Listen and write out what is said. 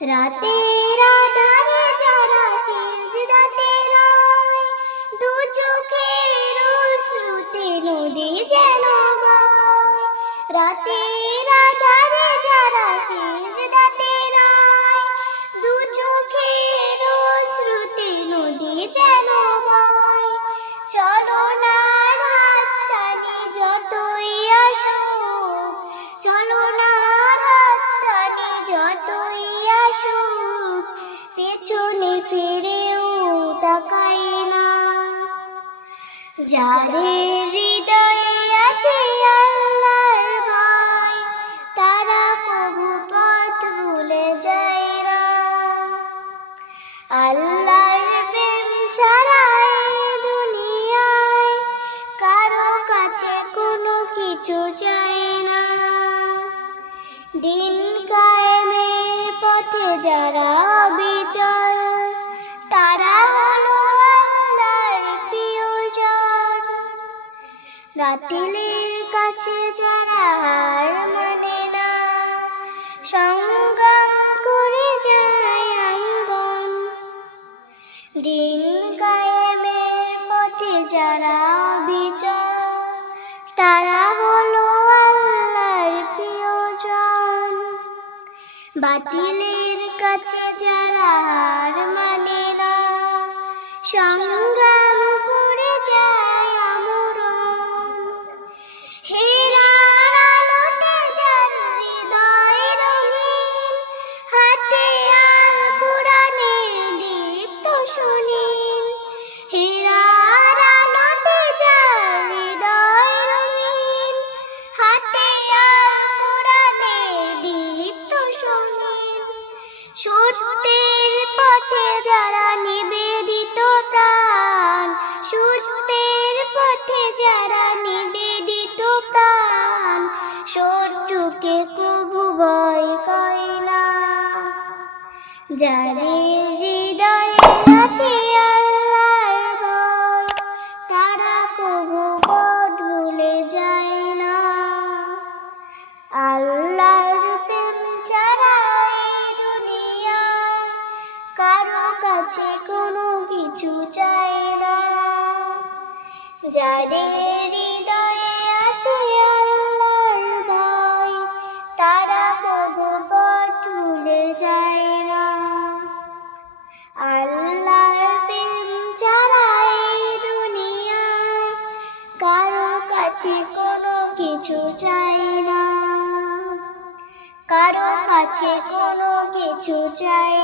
রাতের আঁধারে যারা সিজদাতে রয়, দু চোখের অশ্রুতে নদী যেন বয়। রাতের আঁধারে যারা সিজদাতে রয়, দু চোখের অশ্রুতে নদী যেন বয়। চলনার হাতছানি যতই আসুক, চলনার হাতছানি যতই আসুক, পেছনে ফিরেও তাকাই না। যাদের হৃদয়ে আছে আল্লাহর ভয়, তারা কবু পথ ভুলে যায় না। আল্লাহর প্রেম ছাড়া এই দুনিয়ায় কারো কাছে কোনো কিছু চাই না। দিন কায়েমের পথে যারা অবিচল, তারা হলো আল্লাহর প্রিয়জন। বাতিলের কাছে যারা হার মানে না, সংগ্রাম করে যায় আঙ্গন। দিন কায়েমের পথে যারা অবিচল, তারা হলো আল্লাহর প্রিয়জন। বাতিলের কাছে যারা হার মানে না, সংগ্রাম করে যায় আমরণ। হেরার আলোতে যার হৃদয় রঙিন, হাতে আল কোরআনের দীপ্ত সুনীল। হেরার আলোতে যার হৃদয় রঙিন, হাতে আল কোরআনের দীপ্ত সুনীল। সত্যের পথে যারা নিবেদিত প্রাণ, সত্যের পথে যারা নিবেদিত প্রাণ, শত্রুকে কবু ভয় করে না। যাদের হৃদয়ে আছে আল্লাহর ভয়, তারা কবু পথ ভুলে যায় না। আল্লাহর প্রেম ছাড়া এই দুনিয়ায় কারো কাছে কোনো কিছু চাই না। যাদের হৃদয়ে আছে আল্লাহর ভয়, তারা কবু পথ ভুলে যায় না। আল্লাহর প্রেম ছাড়া এই দুনিয়ায় কারো কাছে কোনো কিছু চাই না, কারো কাছে কোনো কিছু চাই